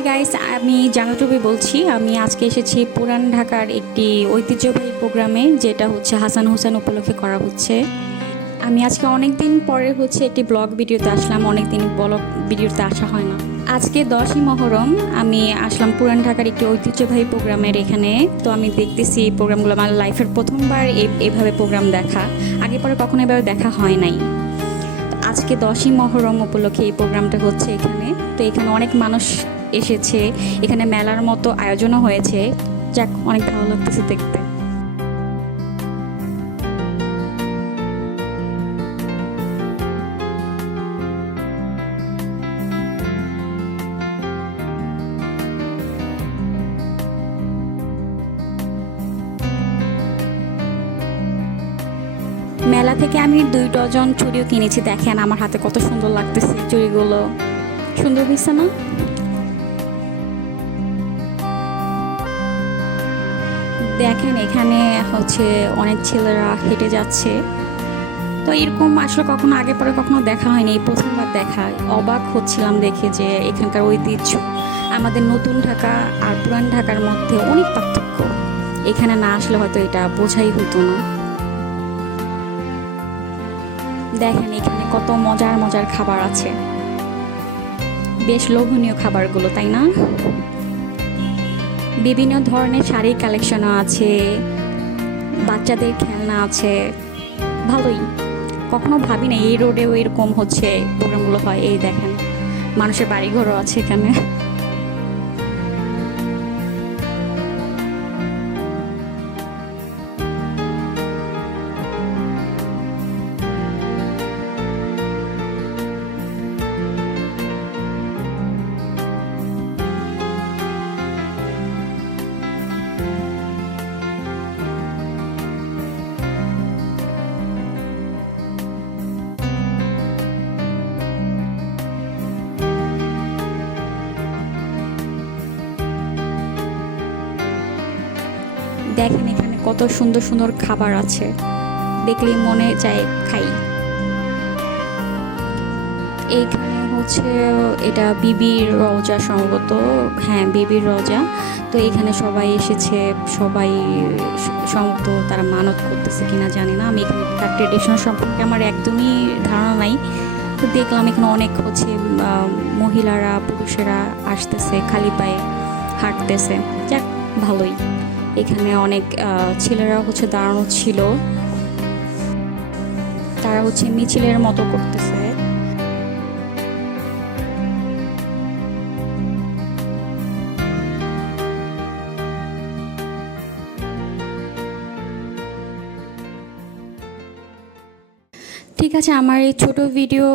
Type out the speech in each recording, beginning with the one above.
Hi guys, আমি জানাতুবি বলছি। আমি আজকে এসেছি পুরান ঢাকার একটি ঐতিহ্যবাহী প্রোগ্রামে, যেটা হচ্ছে হাসান হোসেন উপলক্ষে করা হচ্ছে। আমি আজকে অনেক দিন পরে একটি ব্লগ ভিডিওতে আসলাম। অনেক দিন ব্লগ ভিডিওতে আসা হয় না। আজকে 10ই মহরম আমি আসলাম পুরান ঢাকার একটি ঐতিহ্যবাহী প্রোগ্রামের এখানে। তো আমি দেখতেছি এই প্রোগ্রামগুলো আমার লাইফের প্রথমবার এইভাবে প্রোগ্রাম দেখা। আগে পরে কখনো এভাবে দেখা হয় নাই। আজকে 10ই মহরম উপলক্ষে এই প্রোগ্রামটা হচ্ছে এখানে। তো এখানে অনেক মানুষ এসেছে, এখানে মেলার মতো আয়োজনও হয়েছে। যাক, অনেক ভালো লাগতেছে দেখতে। মেলা থেকে আমি 2 ডজন চুড়িও কিনেছি। দেখেন আমার হাতে কত সুন্দর লাগতেছে চুড়িগুলো। সুন্দর হয়েছে না? দেখেন এখানে অনেক ছেলেরা হেঁটে যাচ্ছে। তো এরকম আসলে কখনো আগে পরে কখনো দেখা হয়নি, এই প্রথমবার দেখা। অবাক হচ্ছিলাম দেখে যে এখানকার ঐতিহ্য, আমাদের নতুন ঢাকা আর পুরান ঢাকার মধ্যে অনেক পার্থক্য। এখানে না আসলে হয়তো এটা বোঝাই হতো না। দেখেন এখানে কত মজার মজার খাবার আছে, বেশ লোভনীয় খাবারগুলো, তাই না? বিভিন্ন ধরনের শাড়ির কালেকশনও আছে, বাচ্চাদের খেলনা আছে। ভালোই, কখনো ভাবি না এই রোডেও এরকম প্রোগ্রামগুলো হয়। এই দেখেন মানুষের বাড়িঘরও আছে এখানে। দেখেন এখানে কত সুন্দর সুন্দর খাবার আছে, দেখলেই মনে চায় খাই। এইখানে এটা বিবির রওজা সম্ভবত। হ্যাঁ, বিবির রওজা। তো এখানে সবাই এসেছে, সবাই সম্ভবত তারা মানত করতেছে কিনা জানি না। আমি এখানে তার ট্রেডিশন সম্পর্কে আমার একদমই ধারণা নাই। তো দেখলাম এখানে অনেক মহিলারা পুরুষেরা আসতেছে, খালি পায়ে হাঁটতেছে। যাক, ভালোই। এখানে অনেক ছেলেরা দাঁড়ানো ছিল, তারা মিছিলের মতো করতেছে। ঠিক আছে, আমার এই ছোট ভিডিও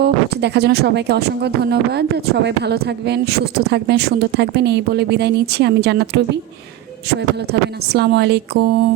দেখার জন্য সবাইকে অসংখ্য ধন্যবাদ। সবাই ভালো থাকবেন, সুস্থ থাকবেন, সুন্দর থাকবেন, এই বলে বিদায় নিচ্ছি। আমি জান্নাত রবি। সবাই ভালো থাকবেন। আসসালামু আলাইকুম।